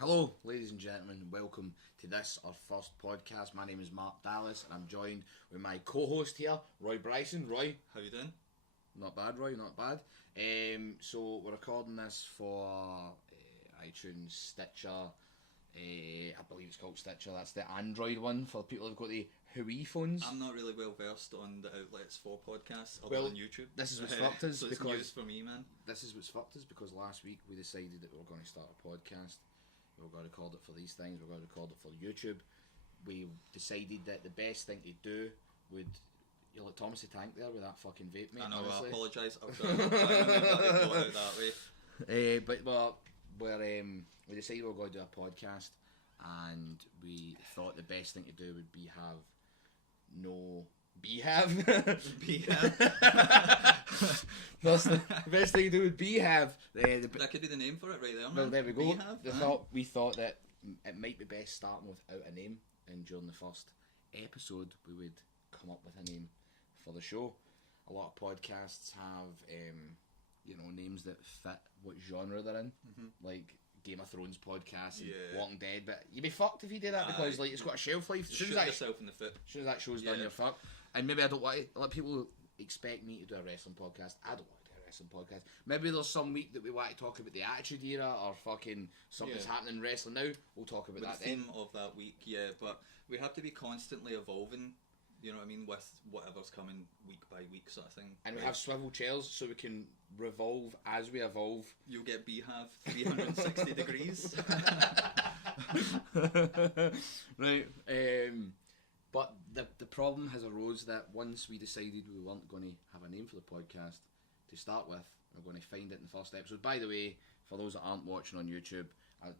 Hello, ladies and gentlemen, and welcome to this, our first podcast. My name is Mark Dallas, and I'm joined with my co-host here, Roy Bryson. Roy, how you doing? Not bad, Roy, not bad. So we're recording this for iTunes, Stitcher. I believe it's called Stitcher. That's the Android one for people who've got the Huawei phones. I'm not really well versed on the outlets for podcasts other Well, than YouTube. This is what's fucked us so it's because news for me, man. This is what's fucked us because last week we decided that we were going to start a podcast. We were going to record it for these things. We were going to record it for YouTube. We decided that the best thing to do would... You're like Thomas the Tank there with that fucking vape, mate. I know, honestly. I apologise. I'll try to go out that way. We decided we were going to do a podcast, and we thought the best thing to do would be behave. The best thing to do would behave. That could be the name for it right there, man. Well, there we go. Behave, we thought that it might be best starting without a name, and during the first episode we would come up with a name for the show. A lot of podcasts have names that fit what genre they're in, like Game of Thrones podcast and Walking Dead, but you'd be fucked if you did that because it's got a shelf life. Shoot yourself in the foot. As soon as that show's done, you're fucked. And maybe I don't want to let people expect me to do a wrestling podcast. I don't want to do a wrestling podcast. Maybe there's some week that we want to talk about the Attitude Era or fucking something that's happening in wrestling now. We'll talk about that the theme of that week, but we have to be constantly evolving. You know what I mean, with whatever's coming week by week sort of thing. And we have swivel chairs so we can revolve as we evolve. You'll get Behave 360 degrees. Right. But the problem has arose that once we decided we weren't going to have a name for the podcast to start with, we're going to find it in the first episode. By the way, for those that aren't watching on YouTube,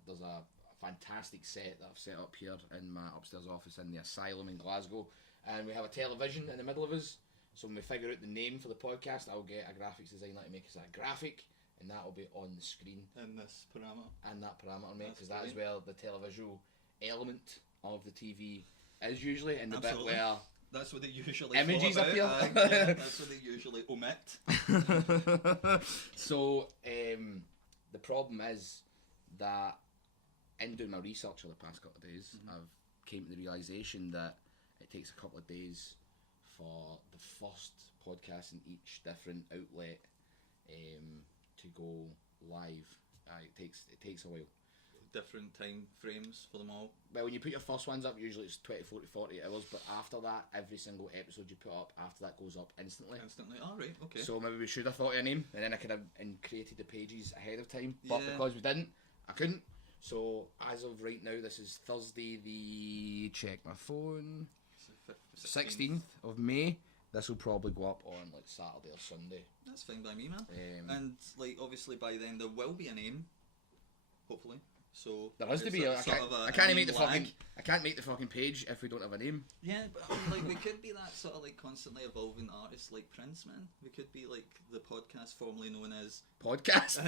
there's a fantastic set that I've set up here in my upstairs office in the Asylum in Glasgow. And we have a television in the middle of us. So when we figure out the name for the podcast, I'll get a graphics designer to make us a graphic, and that will be on the screen. In this parameter. And that parameter, mate, because that is where the televisual element of the TV is usually, in the bit where that's what they usually images appear. That's what they usually omit. So the problem is that in doing my research over the past couple of days, I've came to the realisation that it takes a couple of days for the first podcast in each different outlet to go live. It takes a while. Different time frames for them all. Well, when you put your first ones up, usually it's 24 to 40 hours, but after that, every single episode you put up, after that goes up instantly. Alright, okay. So maybe we should have thought of a name, and then I could have created the pages ahead of time, but because we didn't, I couldn't. So as of right now, this is Thursday check my phone, 16th of May. This will probably go up on like Saturday or Sunday. That's fine by me, man. And like obviously by then there will be a name, hopefully. So there has to be. I can't make the fucking page if we don't have a name. Yeah, but I mean, like we could be that sort of like constantly evolving artist like Prince, man. We could be like the podcast formerly known as Podcast.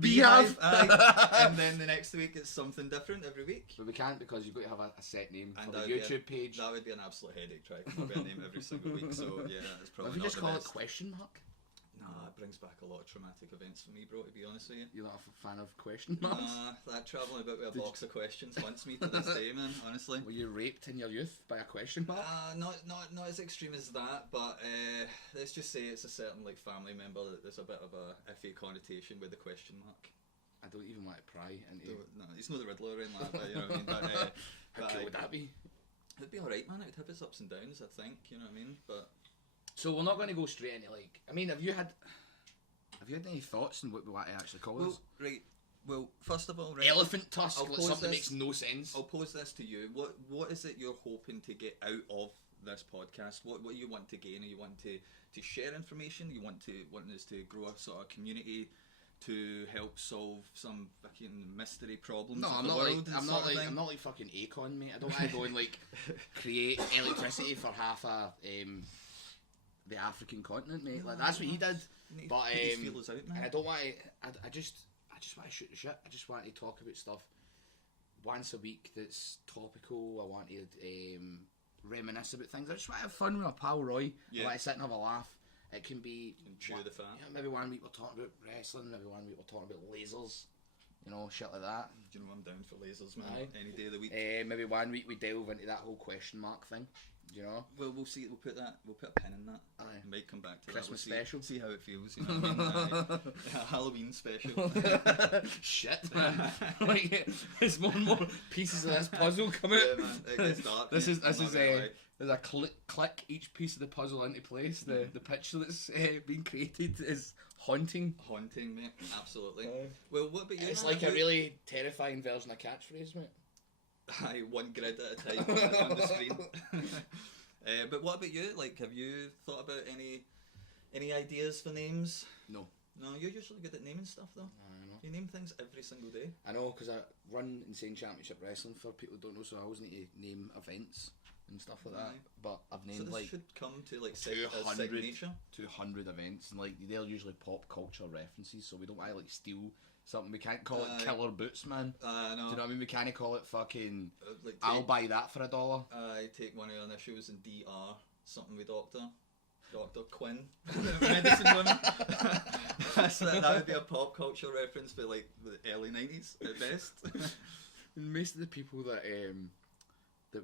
Behave. And then the next week it's something different every week. But we can't because you've got to have a set name for the YouTube page. That would be an absolute headache trying to come up with a name every single week. So yeah, that's probably. If you not just the call best. it question mark. Nah, it brings back a lot of traumatic events for me, bro, to be honest with you. You're not a fan of question marks? Nah, that travelling about with a box of questions haunts me to this day, man, honestly. Were you raped in your youth by a question mark? Not as extreme as that, but let's just say it's a certain like family member that there's a bit of a iffy connotation with the question mark. I don't even want to pry into... No, he's not the Riddler or anything like that, you know what I mean? How cool would that be? It'd be alright, man, it'd have its ups and downs, I think, you know what I mean? But... So we're not going to go straight into like... I mean, have you had any thoughts on what we want to actually call this? Right. Well, first of all, right, elephant tusk. Something makes no sense. I'll pose this to you. What is it you're hoping to get out of this podcast? What do you want to gain? Are you want to share information? You want us to grow a sort of community to help solve some fucking mystery problems? No, of I'm the not world like I'm not like fucking Akon, mate. I don't want to go and like create electricity for half the African continent, mate. Like that's what he did. But I don't want to. I just want to shoot the shit. I just want to talk about stuff once a week that's topical. I want to reminisce about things. I just want to have fun with my pal Roy. I want to sit and have a laugh. It can be chew the fat. Maybe one week we're talking about wrestling. Maybe one week we're talking about lasers. you know, shit like that. Do you know I'm down for lasers, man? Aye. Any day of the week. Maybe one week we delve into that whole question mark thing. You know. Well, we'll see. We'll put a pin in that. Aye. We might come back to Christmas that. We'll special. See how it feels. You know what I mean? Halloween special. Shit, man. Like, there's more and more pieces of this puzzle come out. Yeah, man. It gets dark. This is I'm not gonna lie. there's a click each piece of the puzzle into place. The picture that's being created is haunting. Haunting, mate. Absolutely. Well, what about you? It's man? like a really terrifying version of catchphrase, mate. Aye, one grid at a time on the screen. But what about you? Like, have you thought about any ideas for names? No. No, you're usually good at naming stuff, though. I know. You name things every single day. I know, because I run Insane Championship Wrestling for people who don't know, so I always need to name events and stuff like that. Aye. But I've So named this like should come to like 200 signature. 200 events, and like they're usually pop culture references, so we don't want to like steal something. We can't call it Killer Boots, man. No. Do you know what I mean? We can't call it fucking Like I'll buy that for $1. I take one of your initials in DR, something with Dr. Quinn, medicine woman. That would be a pop culture reference for like the early 90s at best. And most of the people that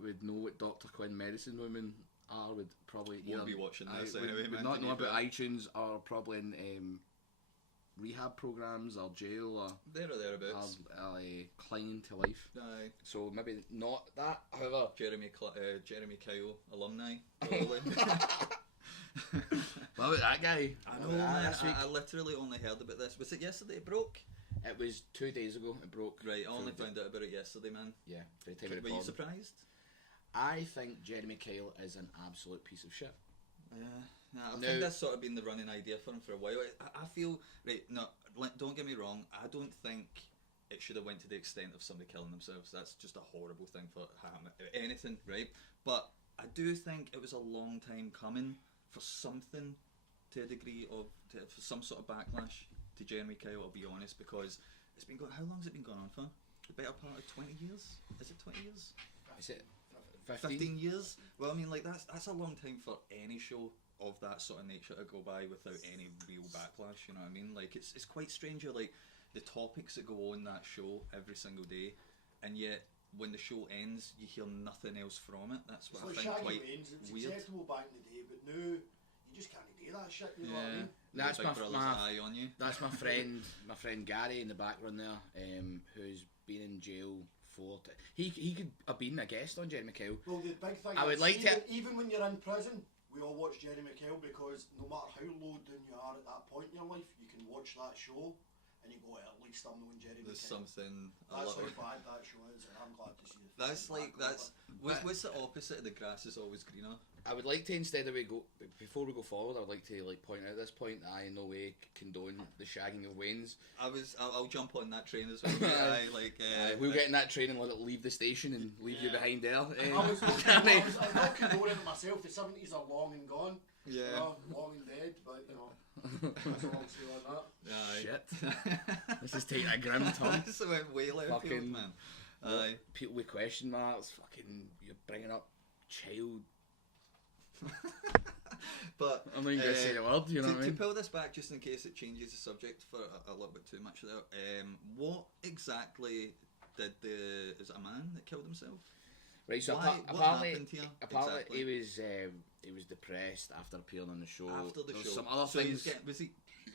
would know what Dr. Quinn medicine women are would probably Won't be watching this would, anyway, would man. not to know be about fair. iTunes, or probably in rehab programs or jail or There or thereabouts. clinging to life. Aye. So maybe not that. However, Jeremy Kyle alumni. Probably. what about that guy? I know, What about that man. this week? I literally only heard about this. Was it yesterday it broke? It was 2 days ago. It broke. Right, I only found out about it yesterday, man. Yeah, for the time of Were you recording. surprised? I think Jeremy Kyle is an absolute piece of shit. I No. think that's sort of been the running idea for him for a while. I feel, right, no, don't get me wrong, I don't think it should have went to the extent of somebody killing themselves. That's just a horrible thing for anything, right? But I do think it was a long time coming for something to a degree of, for some sort of backlash to Jeremy Kyle, I'll be honest, because it's been how long has it been going on for? The better part of 20 years? Is it 20 years? Is it 15 years? Well, I mean, like, that's a long time for any show of that sort of nature to go by without any real backlash, you know what I mean? Like, it's quite strange, like, the topics that go on that show every single day, and yet, when the show ends, you hear nothing else from it. That's what I think quite It was weird. acceptable back in the day, but now, you just can't do that shit, you know what I mean? That's Big my Brother's eye on you. That's my friend Gary in the background there, who's been in jail for. He could have been a guest on Jeremy Kyle. Well, the big thing I would is, like to- even when you're in prison, we all watch Jerry McHale, because no matter how low down you are at that point in your life, you can watch that show and you go, at least I'm knowing Jerry There's McHale. something a That's little... how bad that show is, and I'm glad to see it. That's like, Back over. what's the opposite of the grass is always greener? I would like to, instead of before we go forward, I would like to point out at this point that I in no way condone the shagging of Waynes. I'll jump on that train as well. Mate. We'll get in that train and let it leave the station and leave you behind there. I was not condoning it myself. The 70s are long and gone. Yeah. You know, long and dead, but you know, that's a long story on that. Aye. Shit. This is taking a grim turn. This went way left field, Fucking man. Aye. People with question marks, fucking, you're bringing up child. But I'm not even going to say the word, you know what I to mean? pull this back, just in case it changes the subject for a little bit too much there. What exactly did is it a man that killed himself? Right, so What apparently, happened here? apparently exactly? he was depressed after appearing on the show. After the There was show, some other so things.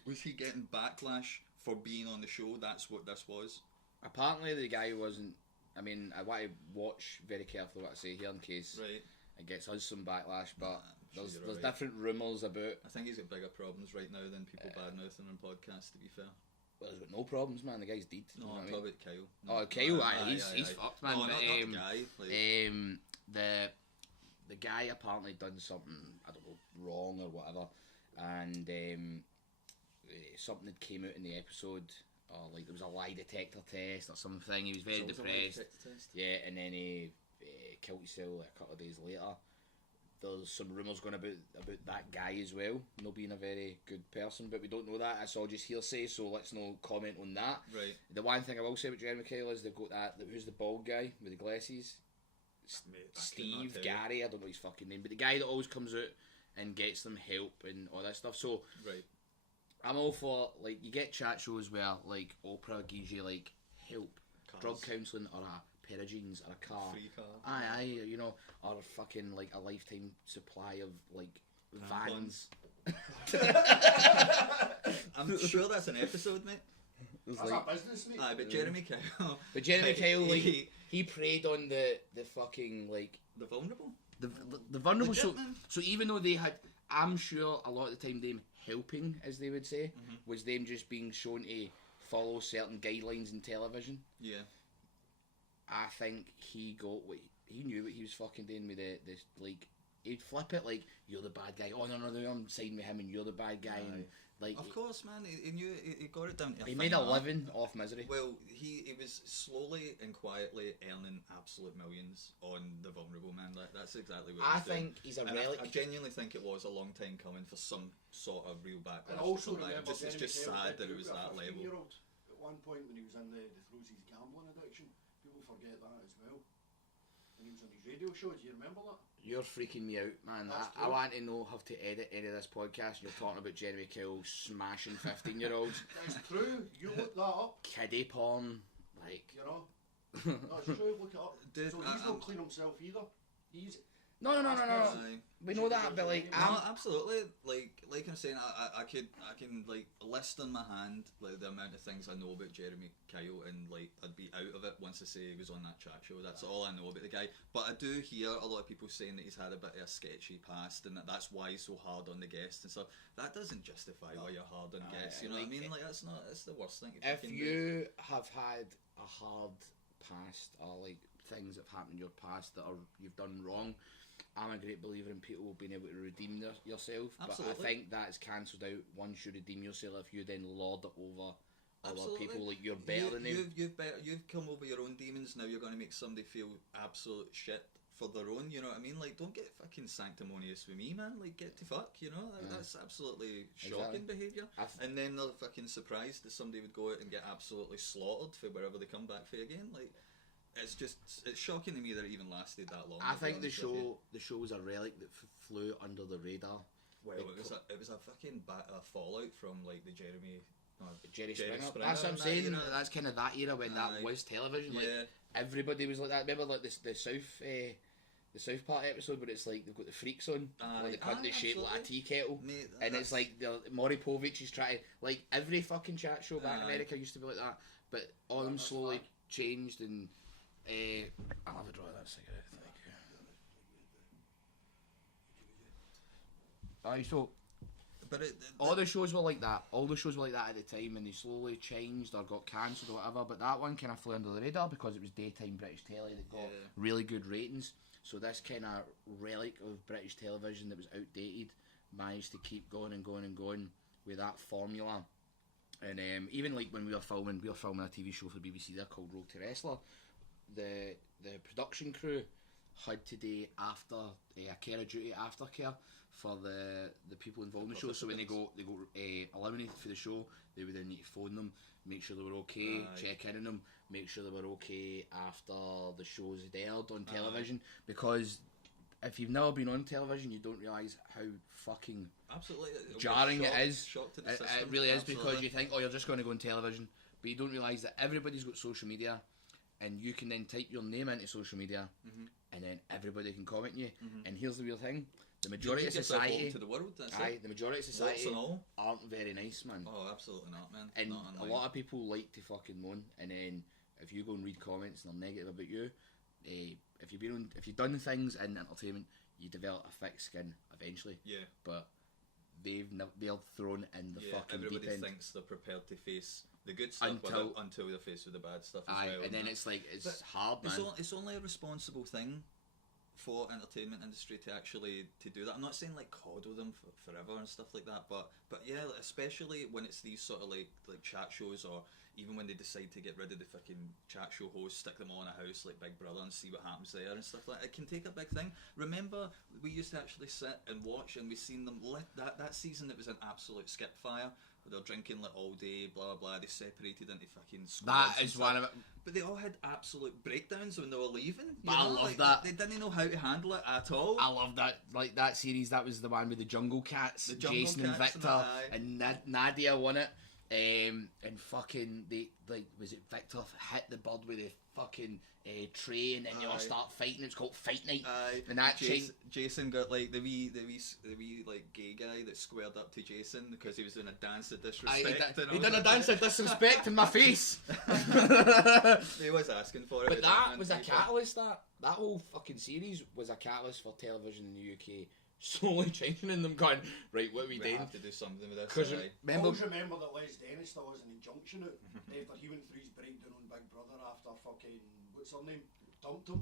was he getting backlash for being on the show? That's what this was. Apparently, the guy wasn't. I mean, I want to watch very carefully what I say here in case Right. it gets us some backlash. But I'm sure there's you're there's right. different rumours about. I think he's got bigger problems right now than people bad-mouthing on podcasts, to be fair. Well, he's got no problems, man. The guy's dead. No, you know I'm what I talking mean? about Kyle. Oh, Kyle, he's fucked, man. No, But, not the guy. Like, the guy apparently done something, I don't know, wrong or whatever, and something that came out in the episode, or like there was a lie detector test or something. He was very so it was a lie depressed. detector test? Yeah, and then he killed himself a couple of days later. There's some rumours going about that guy as well, not being a very good person, but we don't know that. It's all just hearsay, so let's not comment on that. Right. The one thing I will say about Jeremy Kyle is they've got who's the bald guy with the glasses? Mate, I could not Steve, tell you. Gary, I don't know his fucking name, but the guy that always comes out and gets them help and all that stuff. So Right. I'm all for, like, you get chat shows where like Oprah gives you like help. Cars. Drug counselling or a pair of jeans or a car. Free car. Aye, you know, or fucking like a lifetime supply of like vans. I'm sure that's an episode, mate. That's like, a business, mate. Aye, but Jeremy Kyle. but Jeremy Kyle, like, he preyed on the fucking like the vulnerable. the vulnerable. Legit, So man. so even though they had, I'm sure a lot of the time them helping, as they would say, was them just being shown to follow certain guidelines in television. Yeah. I think he knew what he was fucking doing with the like. He'd flip it like, you're the bad guy. Oh no, I'm siding with him and you're the bad guy. And like, Of course, man. He knew. He got it down to a he fine made a art. living off misery. Well, he was slowly and quietly earning absolute millions on the vulnerable, man. That's exactly what I he's doing. think he's a And relic. I genuinely think it was a long time coming for some sort of real backlash. And also to come back. remember, It's Jeremy just Kyle sad did that it was cook a that level. 15-year-old at one point when he was in the throes his gambling addiction. People forget that as well. When he was on his radio show, do you remember that? You're freaking me out, man. That's I true. want to know how to edit any of this podcast. You're talking about Jeremy Kyle smashing 15-year-olds, It's true. You look that up, kiddie porn, like. you know. No, it's true. Look it up. Dude, so he's not clean himself either. He's No. Aye. We know that, but like, No, absolutely. Like I'm saying, I can like list on my hand like the amount of things I know about Jeremy Kyle, and like I'd be out of it once I say he was on that chat show. That's all I know about the guy. But I do hear a lot of people saying that he's had a bit of a sketchy past, and that's why he's so hard on the guests and stuff. That doesn't justify why you're hard on guests. You know what I mean? Like that's the worst thing. if fucking do. you have had a hard past or like things that have happened in your past that you've done wrong, I'm a great believer in people being able to redeem yourself. Absolutely. But I think that is cancelled out once you redeem yourself. If you then lord it over other Absolutely. people, like you're better than them. You've come over your own demons. Now you're going to make somebody feel absolute shit for their own. You know what I mean? Like, don't get fucking sanctimonious with me, man. Like, get to fuck. You know, that's absolutely shocking behaviour. And then they're fucking surprised that somebody would go out and get absolutely slaughtered for wherever they come back for again. Like, it's shocking to me that it even lasted that long. I to be think the honest with you. show was a relic that flew under the radar. Well, it was a fucking fallout from like the Jerry Springer. Springer That's what I'm and that, saying. you know. That's kind of that era when that Aye. was television. Like Yeah. everybody was like that. Remember like the South Park episode where it's like they've got the freaks on, like the cunt that's shaped like a tea kettle, Mate, and it's like Maury Povich is trying to, like every fucking chat show back in Aye. America used to be like that, but all of them That's slowly fact. changed and I'll have a draw of that cigarette. Thank you. So but all the shows were like that. All the shows were like that at the time, and they slowly changed or got cancelled or whatever. But that one kind of flew under the radar because it was daytime British telly that got really good ratings. So this kind of relic of British television that was outdated managed to keep going and going and going with that formula. And even like when we were filming a TV show for the BBC there called Road to Wrestler. The production crew had to do after a care of duty aftercare for the people involved in the show. So when they go eliminated for the show, they would then need to phone them, make sure they were okay, check in on them, make sure they were okay after the show's aired on television. Because if you've never been on television, you don't realise how fucking absolutely jarring it is. Shock to the It system. really is, Absolutely. because you think, oh, you're just going to go on television, but you don't realise that everybody's got social media, and you can then type your name into social media, and then everybody can comment you. And here's the weird thing: the majority of You get yourself society, open to the world. That's it. the majority of Warts society and all. aren't very nice, man. Oh, absolutely not, man. And not a lot of people like to fucking moan, and then if you go and read comments and they're negative about you, if you've done things in entertainment, you develop a thick skin eventually. Yeah. But they're thrown in the fucking deep everybody end. thinks they're prepared to face the good stuff until they're faced with the bad stuff as well. And then man. it's like it's But hard, man. It's only a responsible thing for entertainment industry to actually to do that. I'm not saying like coddle them forever and stuff like that, but yeah, especially when it's these sort of like chat shows, or even when they decide to get rid of the fucking chat show host, stick them all in a house like Big Brother and see what happens there and stuff like that. It can take a big thing. Remember, we used to actually sit and watch, and we seen them that season. It was an absolute skip fire. They're drinking like all day, blah blah blah. They separated into fucking squads. That and is stuff. one of it. But they all had absolute breakdowns when they were leaving. But I love that. They didn't know how to handle it at all. I love that. Like that series, that was the one with the Jungle Cats, The Jungle Jason Cats and Victor, and that, and Nadia won it. And fucking they was it Victor hit the bird with a fucking tray, and then you all start fighting. It's called Fight Night. And that Jason got like the wee like gay guy that squared up to Jason because he was doing a dance of disrespect. He done a dance of disrespect in my face. He was asking for it. But that was a catalyst. That whole fucking series was a catalyst for television in the UK. Slowly changing in them, going right. What are we doing? Have to do something with this. Because remember that Les Dennis still has an injunction out after he went through his breakdown on Big Brother after fucking what's her name dumped him,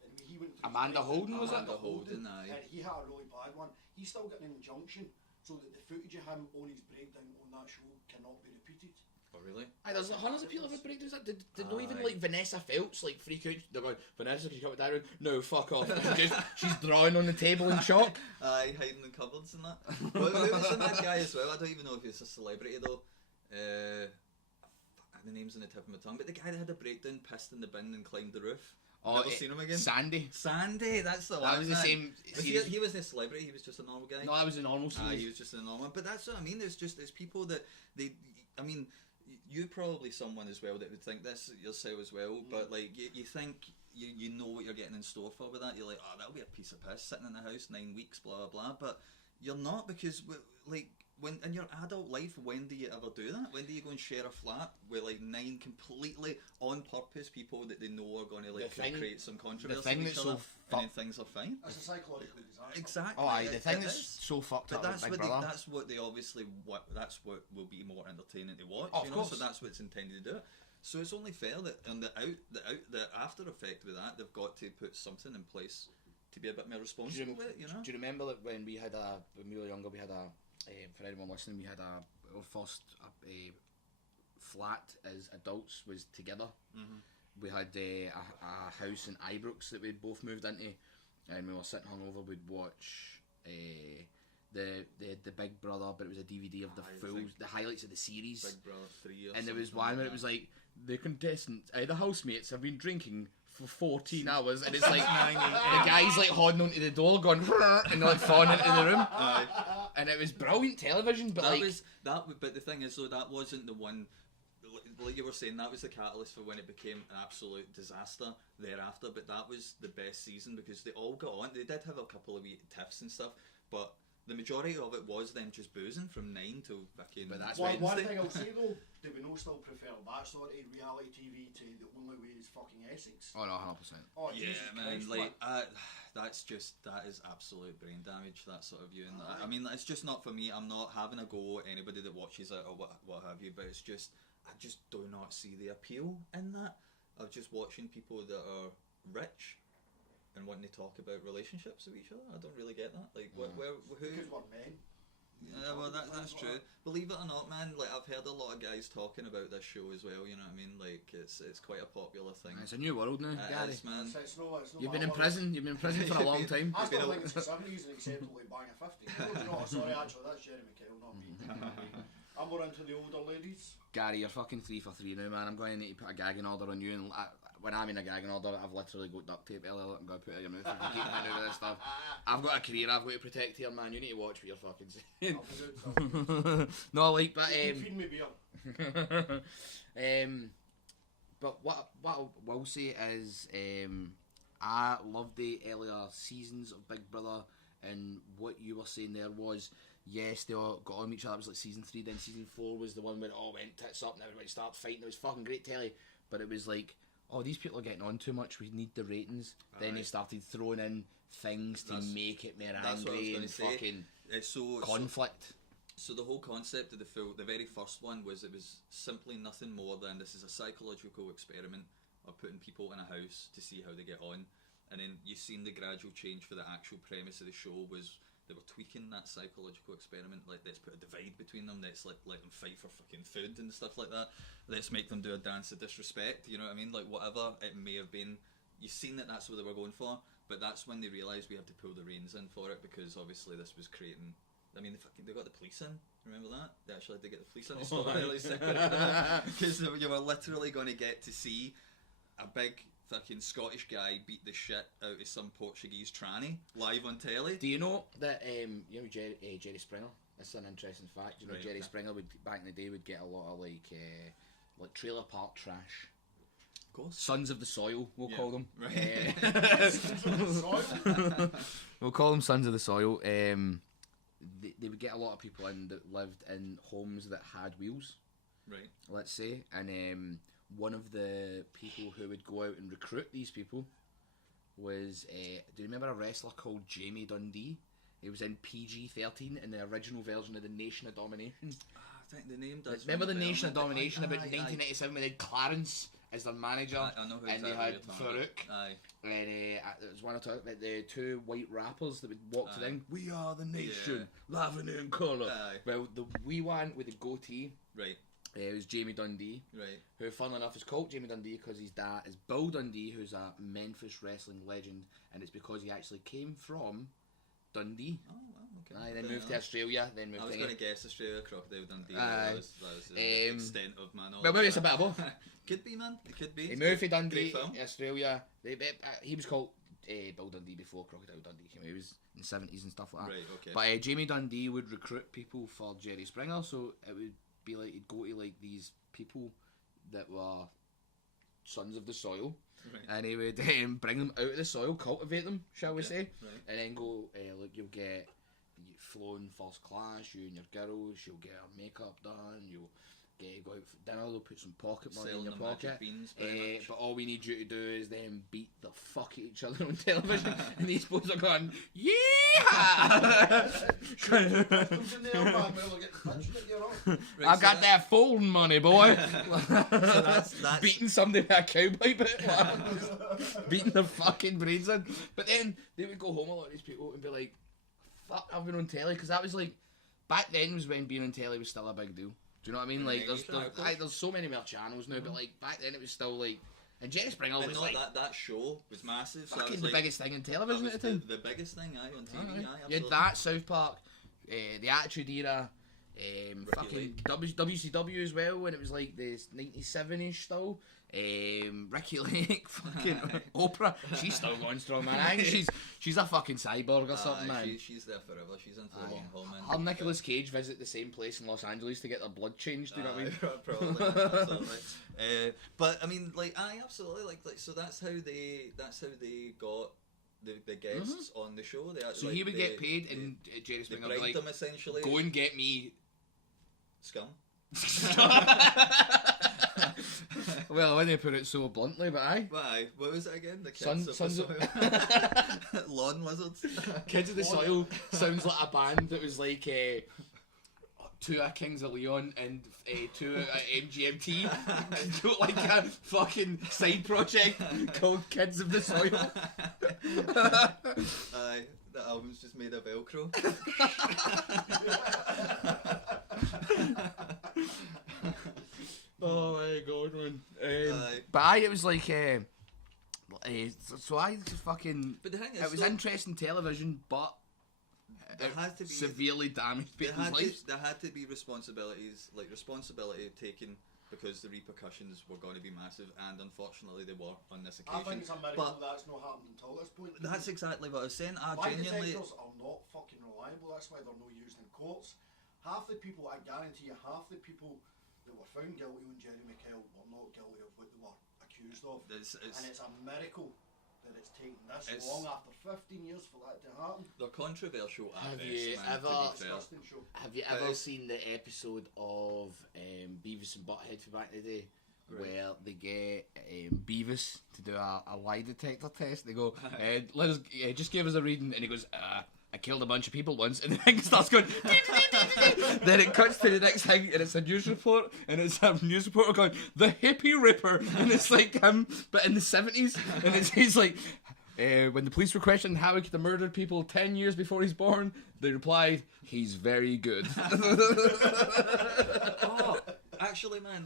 and he went through Amanda Holden was it? Amanda Holden, aye. And he had a really bad one. He's still got an injunction so that the footage of him on his breakdown on that show cannot be repeated. Oh really? There's like hundreds of people who've had breakdowns. Did not even like Vanessa Feltz like freak out? They're going, Vanessa, can you come with Darren? No, fuck off. She's drawing on the table in shock. Aye, hiding in cupboards and that. Well, who was in that guy as well? I don't even know if he's a celebrity though. The name's on the tip of my tongue. But the guy that had a breakdown, pissed in the bin and climbed the roof. Never seen him again. Sandy, that's the one. That was the same. He wasn't a celebrity. He was just a normal guy. No, that was a normal series. He was just a normal. But that's what I mean. There's people that I mean, you probably someone as well that would think this yourself as well. But like you think you know what you're getting in store for with that. You're like, oh, that'll be a piece of piss sitting in the house 9 weeks, blah blah blah. But you're not, because like. When in your adult life, when do you ever do that? When do you go and share a flat with like 9 completely on purpose people that they know are going to like create some controversy? The thing that's so and then things are fine. It's a psychological disaster. Exactly. Oh, aye, the thing that's so fucked up with Big Brother. That's what they obviously that's what will be more entertaining to watch. Of course. So that's what it's intended to do. So it's only fair that on the after effect with that, they've got to put something in place to be a bit more responsible with it. You know. Do you remember that when we were younger, we had for anyone listening, we had our first flat as adults was together. We had a house in Ibrox that we'd both moved into, and we were sitting hungover. We'd watch the Big Brother, but it was a DVD of the highlights of the series. Big Brother 3 and there was one where it was like the contestants, the housemates have been drinking for 14 hours, and it's like the guy's like holding onto the door going and like falling into the room. And it was brilliant television, but but the thing is though, that wasn't the one, like you were saying, that was the catalyst for when it became an absolute disaster thereafter. But that was the best season because they all got on. They did have a couple of wee tiffs and stuff, but the majority of it was them just boozing from 9 till fucking. But that's one thing I'll say though, do we no still prefer that sort of reality TV to the only way is fucking Essex? Oh no, 100%. Oh yeah, Jesus man, Christ, like that is absolute brain damage. That sort of viewing. I mean, it's just not for me. I'm not having a go at anybody that watches it or what have you. But it's just, I just do not see the appeal in that of just watching people that are rich and wanting to talk about relationships with each other. I don't really get that. Like, who? Because we're men. Yeah, well, that's true. Believe it or not, man, like I've heard a lot of guys talking about this show as well. You know what I mean? Like, it's quite a popular thing. It's a new world now, Gary. It is, man. It's no You've been in prison. You've been in prison for a long time. I still think it's the 70s and acceptable to bang a 50. No, sorry, actually, that's Jerry McHale, not me. I'm more into the older ladies. Gary, you're fucking 3 for 3 now, man. I'm going to need to put a gagging order on you. And when I'm in a gagging order, I've literally got duct tape earlier. I'm going to put it in your mouth if you keep me with this stuff. I've got a career I've got to protect here, man. You need to watch what you're fucking saying. No, like, but feed me beer. But what I will say is, I loved the earlier seasons of Big Brother, and what you were saying there was, yes, they all got on each other. It was like season 3, then season 4 was the one where it all went tits up and everybody started fighting. It was fucking great telly, but it was like, oh, these people are getting on too much, we need the ratings. Then they started throwing in things to make it more angry and fucking conflict. So the whole concept of the very first one was, it was simply nothing more than, this is a psychological experiment of putting people in a house to see how they get on. And then you've seen the gradual change for the actual premise of the show was they were tweaking that psychological experiment, like let's put a divide between them, let's let them fight for fucking food and stuff like that, let's make them do a dance of disrespect, you know what I mean, like whatever it may have been. You've seen that that's what they were going for, but that's when they realised we had to pull the reins in for it, because obviously this was creating, I mean, they got the police in, remember that? They actually had to get the police in to stop because you were literally going to get to see a big fucking Scottish guy beat the shit out of some Portuguese tranny live on telly. Do you know that, Jerry Springer? That's an interesting fact. You know, Right, Jerry okay. Springer would back in the day would get a lot of like trailer park trash. Of course. Sons of the soil, we'll Yeah, call them. right. We'll call them sons of the soil. They would get a lot of people in that lived in homes that had wheels, Right. let's say, and one of the people who would go out and recruit these people was, do you remember a wrestler called Jamie Dundee? He was in PG-13 in the original version of the Nation of Domination. I think the name does. Remember the ring a bell, Nation of mate. Domination about Aye, 1997 when they had Clarence as their manager, I know and exactly they what had you're talking about. Farouk. Aye. And there was one I talked about, the two white rappers that would walk to Aye. them. We are the nation, laughing in colour. Aye. Well, the wee one with the goatee, Right. it was Jamie Dundee, Right. who, funnily enough, is called Jamie Dundee because his dad is Bill Dundee, who's a Memphis wrestling legend, and it's because he actually came from Dundee. Oh, well, okay. Aye, then Fair moved to enough. Australia, then moved I was to going to guess Australia, Crocodile Dundee. Aye. That was the Um, extent of my knowledge. well, maybe it's a bit of both. Could be, man. It could be. He It's moved to great- Dundee, great film. Australia. He was called Bill Dundee before Crocodile Dundee came out. He was in the 70s and stuff like that. Right, okay. But Jamie Dundee would recruit people for Jerry Springer, so it would be like he'd go to like these people that were sons of the soil, Right. and he would bring them out of the soil, cultivate them, shall we Okay, say, right. and then go, look, you'll get flown first class, you and your girls, you'll get her makeup done, you'll go out for dinner, they'll put some pocket money Selling in your the magic pocket. beans, very much. But all we need you to do is then beat the fuck at each other on television, and these boys are going, I got that folding money, boy. that's- Beating somebody with a cowboy bit, beating the fucking brains in. But then they would go home, a lot of these people, and be like, fuck, I've been on telly, because that was like, back then was when being on telly was still a big deal. Do you know what I mean? Like, there's so many more channels now, but like back then it was still like, and Jerry Springer But was no, like that show was massive. So that fucking was the like, biggest thing in that television was at the time. the biggest thing, aye, on TV. Aye, You absolutely. had that, South Park, the Attitude Era, fucking Lake. WCW as well, when it was like the 97-ish still. Ricky Lake, fucking Oprah, she's still going strong, man. I think she's a fucking cyborg or something, Aye, man. she's there forever. She's in for the Aye. long haul, man. Her and Nicolas Cage visit the same place in Los Angeles to get their blood changed, do you know what I mean? Probably, absolutely. But I mean, like, aye, absolutely. Like, so that's how they got the guests on the show. They So like, he would get paid, they- and Jerry they Springer would be bribed like, them essentially. go and get me. Scum. Well, I wouldn't put it so bluntly, but aye. Why? What was it again? The kids Sons of of- the soil. Lawn lizards. Kids of the Soil sounds like a band that was like two at Kings of Leon and two at MGMT. Like a fucking side project called Kids of the Soil. Aye, the album's just made of Velcro. Oh my god, man. Aye. But aye, it was like, so I just fucking. But the thing is, It was though, interesting television, but there it had to be severely damaged there people's lives. there had to be responsibility taken because the repercussions were going to be massive, and unfortunately they were on this I occasion. think it's a miracle But that's not happened until this point. that's exactly what I was saying. I Lie genuinely. detectors are not fucking reliable. That's why they're not used in courts. Half the people, I guarantee you, half the people that were found guilty on Jerry McKell were not guilty of what they were accused of. And it's a miracle that it's taken this long after 15 years for that to happen. They're controversial at Have best, you man, ever- to be fair. Disgusting show. Have you But ever it's- seen the episode of Beavis and Butthead from back in the day? Right. Where they get Beavis to do a lie detector test. They go, let us just give us a reading, and he goes, I killed a bunch of people once, and the thing starts going. Then it cuts to the next thing, and it's a news report, and it's a news reporter going, the hippie ripper, and it's like him, but in the 70s, and he's like. When the police were questioning how he could have murdered people 10 years before he's born, they replied, he's very good. Oh, actually, man,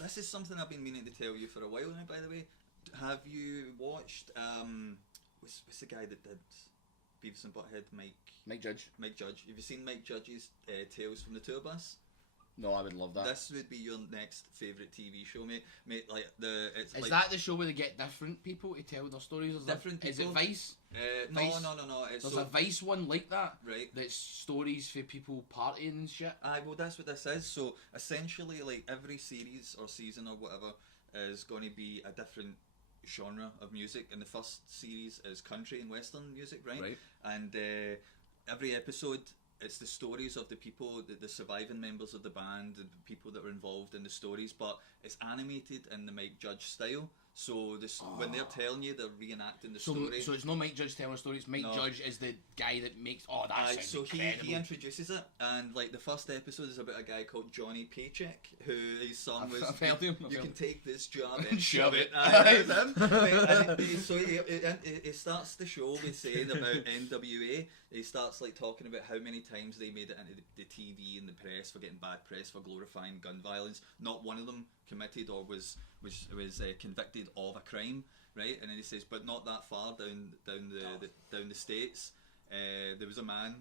this is something I've been meaning to tell you for a while now. By the way, have you watched what's the guy that did Beavis and Butthead? Mike Judge. Mike Judge. Have you seen Mike Judge's Tales from the Tour Bus? No, I would love that. This would be your next favourite TV show, mate. Like Is that the show where they get different people to tell their stories? Different people? Is it Vice? No. There's a Vice one like that. Right. That's stories for people partying and shit. Aye, well, that's what this is. So essentially, like every series or season or whatever is going to be a different genre of music. And the first series is country and western music, right? Right. And every episode, it's the stories of the people, the surviving members of the band, the people that were involved in the stories, but it's animated in the Mike Judge style. So when they're telling you, they're reenacting the story. So it's not Mike Judge telling a story. It's Mike Judge is the guy that makes. Oh, that's so incredible. he introduces it, and like the first episode is about a guy called Johnny Paycheck, who his song was. I've heard him. You can take this job and shove it. So he starts the show with saying about NWA. He starts like talking about how many times they made it into the TV and the press for getting bad press for glorifying gun violence. Not one of them committed or was convicted of a crime, right? And then he says, but not that far down the states. There was a man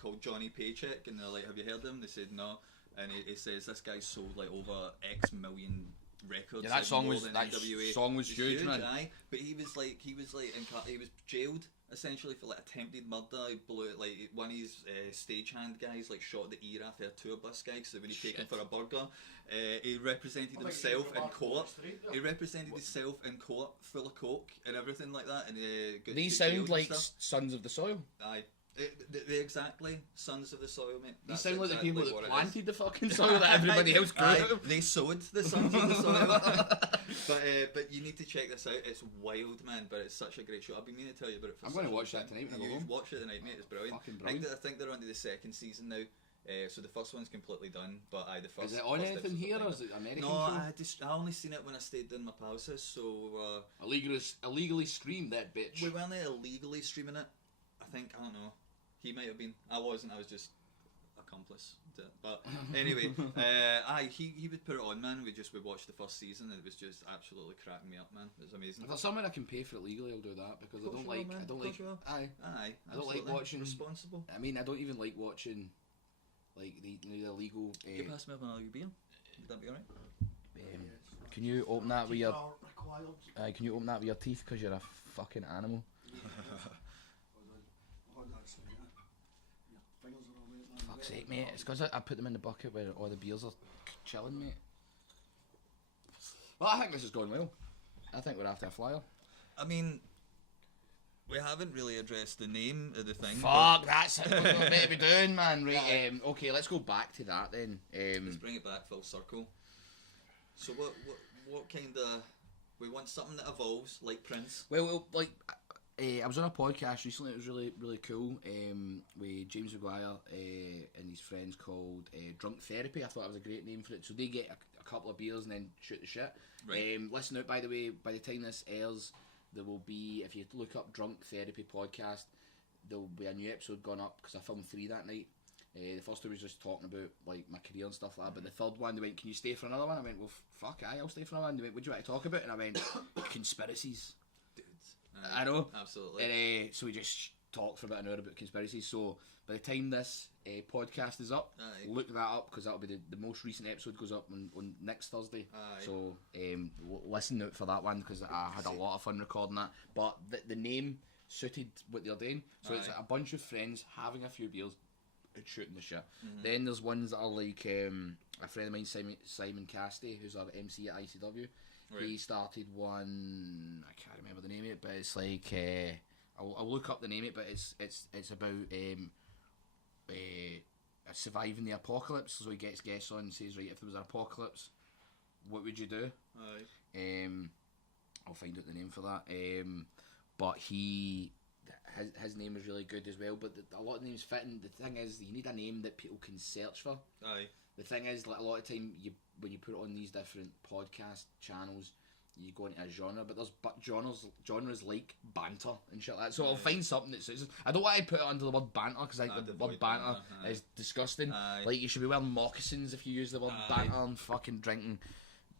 called Johnny Paycheck, and they're like, have you heard him? They said no, and he says this guy sold like over X million records. Yeah, that song was huge, man. Aye, but he was jailed essentially for like attempted murder. He blew it, like one of his stagehand guys like shot the ear off their tour bus guy because they were taken for a burger. He represented himself in court. He represented himself in court full of coke and everything like that. And these sound like Sons of the Soil. Aye. Exactly, Sons of the Soil, mate. These sound like the people that planted the fucking soil that everybody else grew. They sowed the Sons of the Soil. But you need to check this out. It's wild, man. But it's such a great show. I've been meaning to tell you about it. I'm going to watch that tonight. You watch it tonight, mate. It's brilliant. Fucking brilliant. I think they're on to the second season now. So the first one's completely done, but the first. Is it on anything here, or is it American? No, show? I only seen it when I stayed in my pal's house. So illegally streamed that bitch. We weren't illegally streaming it. I don't know. He might have been. I wasn't. I was just accomplice. But anyway, he would put it on, man. We watched the first season, and it was just absolutely cracking me up, man. It was amazing. If there's somewhere I can pay for it legally, I'll do that because I don't like watching. Responsible. I mean, I don't even like watching like the illegal. Can you pass me another beer? Would that be alright? Can you open that with your? Can you open that with your teeth? Because you're a fucking animal. Fuck's sake, mate. It's because I put them in the bucket where all the beers are chilling, mate. Well, I think this is going well. I think we're after a flyer. I mean, we haven't really addressed the name of the thing. Fuck, that's what we're meant to be doing, man. Right, okay, let's go back to that then. Let's bring it back full circle. So what kind of... We want something that evolves, like Prince. Well, like... I was on a podcast recently. It was really, really cool with James Maguire and his friends called Drunk Therapy. I thought that was a great name for it. So they get a couple of beers and then shoot the shit. Right. Listen out, by the way, by the time this airs, there will be, if you look up Drunk Therapy Podcast, there will be a new episode gone up because I filmed 3 that night. The first two was just talking about like my career and stuff like that, but the third one they went, can you stay for another one? I went, well, fuck aye, I'll stay for another one. They went, what do you want to talk about? And I went, conspiracies. I know. Absolutely. And so we just talked for about an hour about conspiracies. So by the time this podcast is up, look that up because that'll be the most recent episode goes up on next Thursday. So listen out for that one because I had a lot of fun recording that. But the name suited what they're doing. So it's a bunch of friends having a few beers and shooting the shit. Mm-hmm. Then there's ones that are like a friend of mine, Simon Casti, who's our MC at ICW. Right. He started one. I can't remember the name of it, but it's like I'll look up the name of it. But it's about surviving the apocalypse. So he gets guests on and says, right, if there was an apocalypse, what would you do? Aye. I'll find out the name for that. But his name is really good as well. But a lot of names fitting. The thing is, you need a name that people can search for. Aye. The thing is, like a lot of time, when you put it on these different podcast channels, you go into a genre, but there's genres like banter and shit like that. So I'll find something that suits. I don't want to put it under the word banter because I think the word banter is disgusting. Like you should be wearing moccasins if you use the word banter and fucking drinking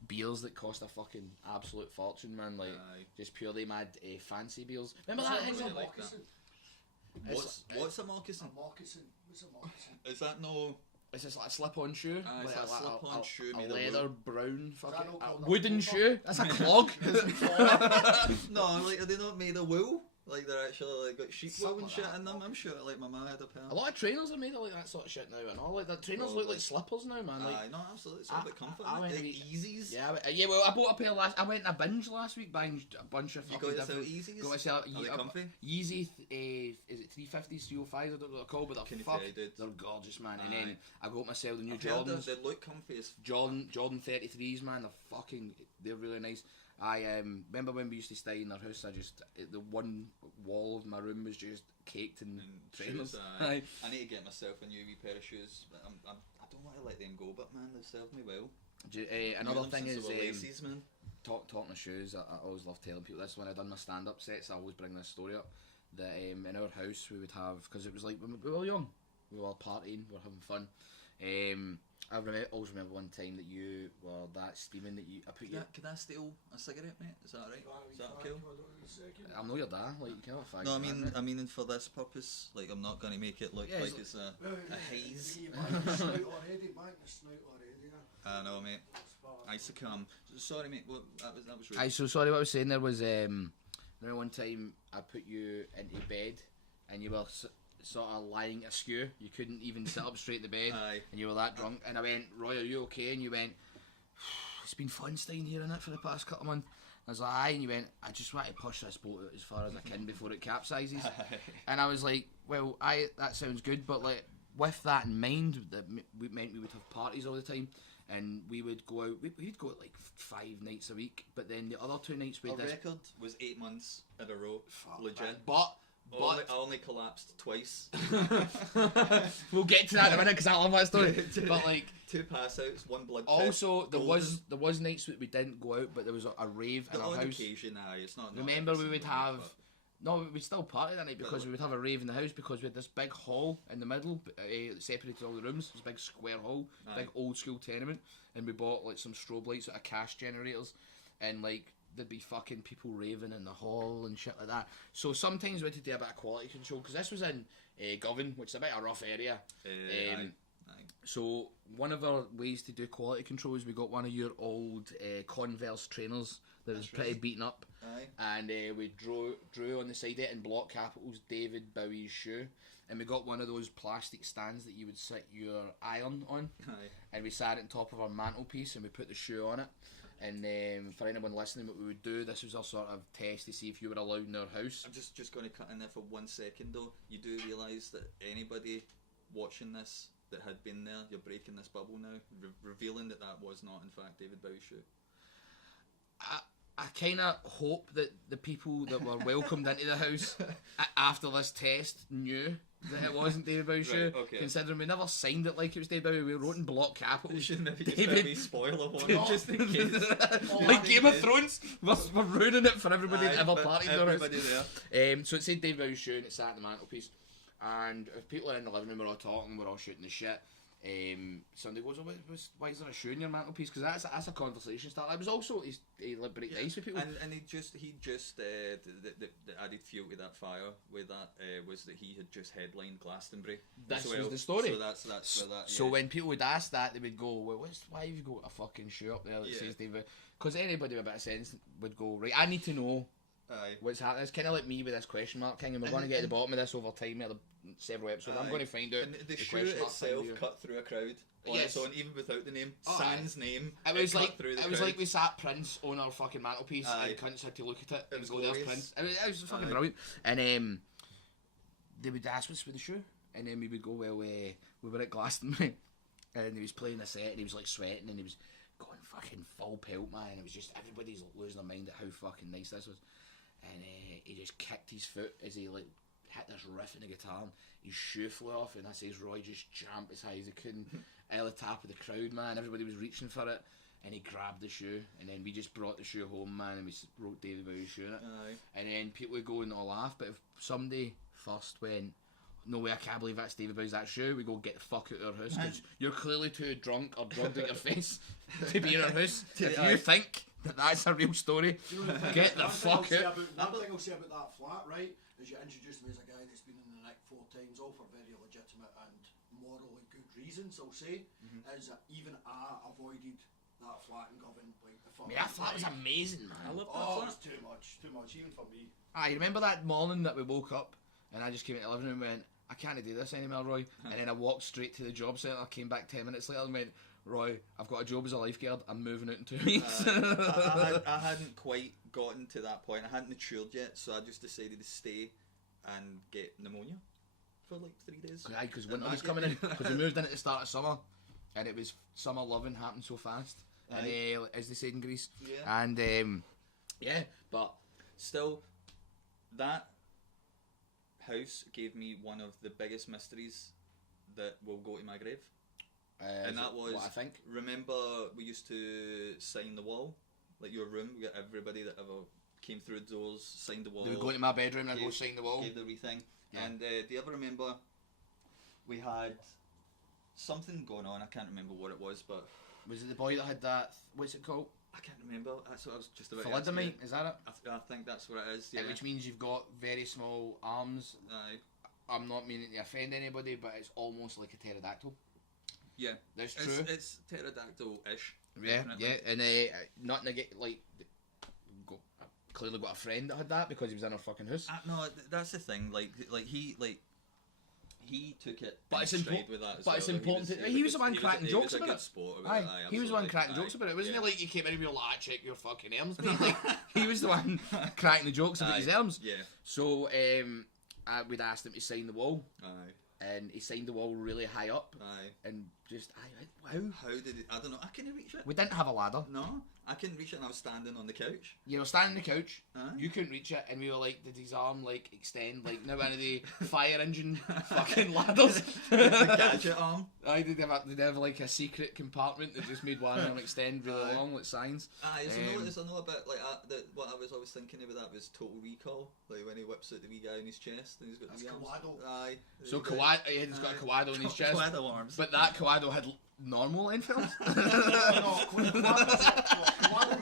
beers that cost a fucking absolute fortune, man. Like just purely mad fancy beers. Remember that? What's a moccasin? What's a moccasin? A moccasin. What's a moccasin? Is that no? It's just like a slip-on shoe. It's like a slip-on shoe a made of leather wool. brown fucking not called a wooden loafer? shoe. That's a clog. No, like, are they not made of wool? Like, they're actually like got sheep wool Something and like shit that. in them. I'm sure, like, my man had a pair. A lot of trainers are made of like that sort of shit now, and all like the trainers look like slippers now, man. Like, Aye, no, absolutely. It's all about comfort. I went Like, to Yeezys. yeah. Well, I bought a pair last. I went in a binge last week buying a bunch of You fucking got yourself different. Yeezys? Got myself Are they comfy? Yeezy. Is it 350s, 305s? I don't know what they're called, but Can they're you fuck. tell, dude? They're gorgeous, man. And Aye. then I got myself the new I've heard Jordans. they look comfy as Jordan 33s, man. They're really nice. I remember when we used to stay in their house. The one wall of my room was just caked in trainers. shoes. Aye. I need to get myself a new wee pair of shoes. But I don't want to let them go, but man, they've served me well. Another Knew them thing since is they were laces, man. talking of shoes. I always love telling people this. When I done my stand-up sets, I always bring this story up. That in our house we would have, because it was like when we were young, we were all partying, we were having fun. I always remember one time that you were that steaming that I put you. Could I steal a cigarette, mate? Is that alright? Is that cool? I'm not your dad. Like you can have a fag. No, man, I mean, for this purpose, like, I'm not gonna make it look Yeah, like it's it's a haze. I know, mate. I succumb. Sorry, mate. What that was rude. Aye, so sorry. What I was saying there was, remember one time I put you into bed and you were sort of lying askew. You couldn't even sit up straight in the bed. Aye. And you were that drunk. And I went, Roy, are you okay? And you went, it's been fun staying here in it for the past couple of months. I was like, aye. And you went, I just want to push this boat out as far as I can before it capsizes. And I was like, well, that sounds good, but like with that in mind, that meant we would have parties all the time. And we would go out. We'd go out like 5 nights a week, but then the other 2 nights we Our did. record was 8 months in a row. Legit. But I only collapsed twice. we'll get to that in a minute because I love that story. But like 2 pass outs, 1 blood. also there golden. was nights that we didn't go out, but there was a rave in our on house. occasion, aye. It's not. Remember, every we would single have. week, No, we'd still party that night because we would have a rave in the house because we had this big hall in the middle, that separated all the rooms. It was a big square hall, big old school tenement, and we bought like some strobe lights out of cash generators, and like there'd be fucking people raving in the hall and shit like that. So sometimes we had to do a bit of quality control because this was in Govan, which is a bit of a rough area. Aye. So one of our ways to do quality control is we got one of your old Converse trainers that was pretty beaten up. Aye. And we drew on the side of it in block capitals David Bowie's shoe, and we got one of those plastic stands that you would sit your iron on. Aye. And we sat it on top of our mantelpiece and we put the shoe on it. And for anyone listening, what we would do, this was our sort of test to see if you were allowed in our house. I'm just going to cut in there for 1 second though. You do realise that anybody watching this that had been there, you're breaking this bubble now, revealing that was not in fact David Bowie's shoe. I kind of hope that the people that were welcomed into the house after this test knew that it wasn't David Bowie's shoe. Right, okay. Considering we never signed it like it was David Bowie, we wrote in block capitals. Shouldn't maybe David. just spoiler one just in case. Like Game of Thrones, we're ruining it for everybody that ever but partied in their house. everybody there. So it said David Bowie's shoe and it sat on the mantelpiece. And if people are in the living room, we're all talking, we're all shooting the shit. Somebody goes, why is there a shoe in your mantelpiece? Because that's a conversation starter. It was also he's pretty nice with people. And he just the added fuel to that fire with that was that he had just headlined Glastonbury. This as was well. the story. So that's where that. So yeah. when people would ask that, they would go, well, why have you got a fucking shoe up there that says David? Because anybody with a bit of sense would go, right, I need to know what's happening. It's kind of like me with this question mark king, and we're going to get to the bottom of this over time, several episodes. I'm going to find out. And the shoe question mark itself thing cut through a crowd. Yes. On even without the name, aye. Sans name. It was crowd. like we sat Prince on our fucking mantelpiece Aye. and cunts had to look at it and was go, there's glorious. Prince. It was fucking Aye. brilliant. And they would ask us for the shoe, and then we would go, well, we were at Glastonbury, and he was playing a set, and he was like sweating, and he was going fucking full pelt, man. And it was just everybody's losing their mind at how fucking nice this was. And he just kicked his foot as he like hit this riff in the guitar, and his shoe flew off, and I says Roy just jumped as high as he could at the top of the crowd, man. Everybody was reaching for it, and he grabbed the shoe, and then we just brought the shoe home, man, and we wrote David Bowie's shoe in it. Aye. And then people would go and all laugh, but if somebody first went, no way, I can't believe that's David Bowie's that shoe, we go, get the fuck out of our house, because you're clearly too drunk or drugged out your face to be in our house. If you think that that's a real story, get the fuck out. One thing I'll say about that flat, right, is you introduced me as a guy that's been in the nick 4 times, all for very legitimate and morally good reasons, I'll say, is that even I avoided that flat in Govan. Like, That flat was amazing, man. I love that Oh, flat. it's too much, even for me. You remember that morning that we woke up and I just came into the living room and went, I can't do this anymore, Roy. And then I walked straight to the job centre, came back 10 minutes later and went, Roy, I've got a job as a lifeguard, I'm moving out in 2 weeks. I hadn't quite gotten to that point, I hadn't matured yet, so I just decided to stay and get pneumonia for like 3 days. Because winter was coming in, because we moved in at the start of summer and it was summer loving happened so fast. And as they said in Greece. Yeah. And but still, that house gave me one of the biggest mysteries that will go to my grave. And that was, what I think. Remember we used to sign the wall? Like your room, we got everybody that ever came through the doors, signed the wall. They would go into my bedroom and I'd go sign the wall. Gave the wee thing. Yeah. And do you ever remember we had something going on, I can't remember what it was, but... Was it the boy that had that, what's it called? I can't remember, that's what I was just about to Thalidomide, ask you. is that it? I think that's what it is, yeah. Which means you've got very small arms. Aye. I'm not meaning to offend anybody, but it's almost like a pterodactyl. Yeah. That's true. It's pterodactyl-ish. Yeah, definitely. yeah, and nothing to get, like, I clearly got a friend that had that because he was in our fucking house. No, that's the thing, he took it But in it's stride with that as but well. it's important. He was the one cracking jokes about it. Sport Aye, it. he was the one cracking jokes about it. Wasn't it like you came in and you were like, check your fucking arms, mate? Like, he was the one cracking the jokes about his arms. Yeah. So we'd asked him to sign the wall. Aye. And he signed the wall really high up. Aye. And just, wow. How did it? I don't know. I couldn't reach it. We didn't have a ladder. No, I couldn't reach it, and I was standing on the couch. You were standing on the couch, Aye. you couldn't reach it, and we were like, did his arm like extend like now one of the fire engine fucking ladders? The gadget arm. Aye, did they have like a secret compartment that just made one arm extend really long, like signs? Aye, there's a bit like what I was always thinking about that was Total Recall, like when he whips out the wee guy in his chest and he's got That's the arms. Kawado. Aye. So he's got a Kawado in his chest, Kawado arms. but that Kawado had normal length arms. Kawado's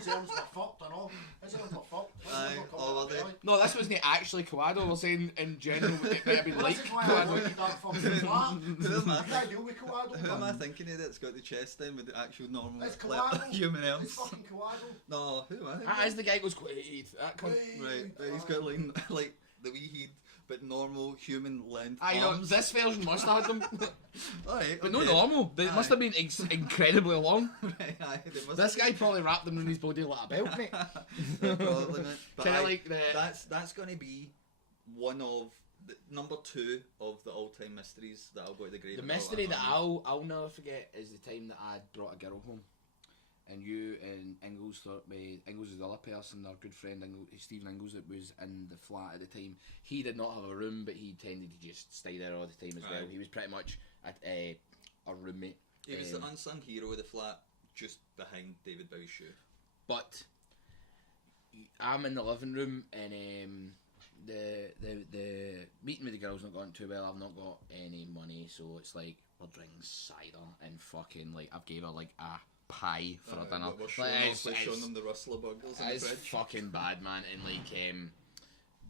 arms were fucked, I know. His arms were fucked. Aye, oh, were they? No, this wasn't actually Kawado. We're saying in general it might have been like That's why I wanted that fucking flat. Who am I You can't deal with Kawado. Who am I thinking of that's got the chest then with the actual normal It's Kawado. human It's arms? fucking Kawado. No, who am I thinking? That is the guy who goes quite that cunt. Right, he's got like the wee head, but normal human length I know arms. this version must have had them, Alright, but no okay. normal. They must have been incredibly long. Right, aye, they must This guy probably wrapped them around his body like a belt, mate. Probably, mate. But Kinda aye, like the- that's going to be one of the number 2 of the all-time mysteries that I'll go to the grave. The and mystery that I'll never forget is the time that I brought a girl home, and you and Ingalls thought Ingalls is the other person, our good friend Stephen Ingalls, that was in the flat at the time. He did not have a room, but he tended to just stay there all the time as well. Aye. He was pretty much a roommate. He was the unsung hero of the flat, just behind David Bowie's shoe. But I'm in the living room, and the meeting with the girl's not going too well. I've not got any money, so it's like we're drinking cider and fucking like I've gave her like a pie for a dinner. We're Like, showing them the rustler burgers in the it's fridge. fucking bad, man. And like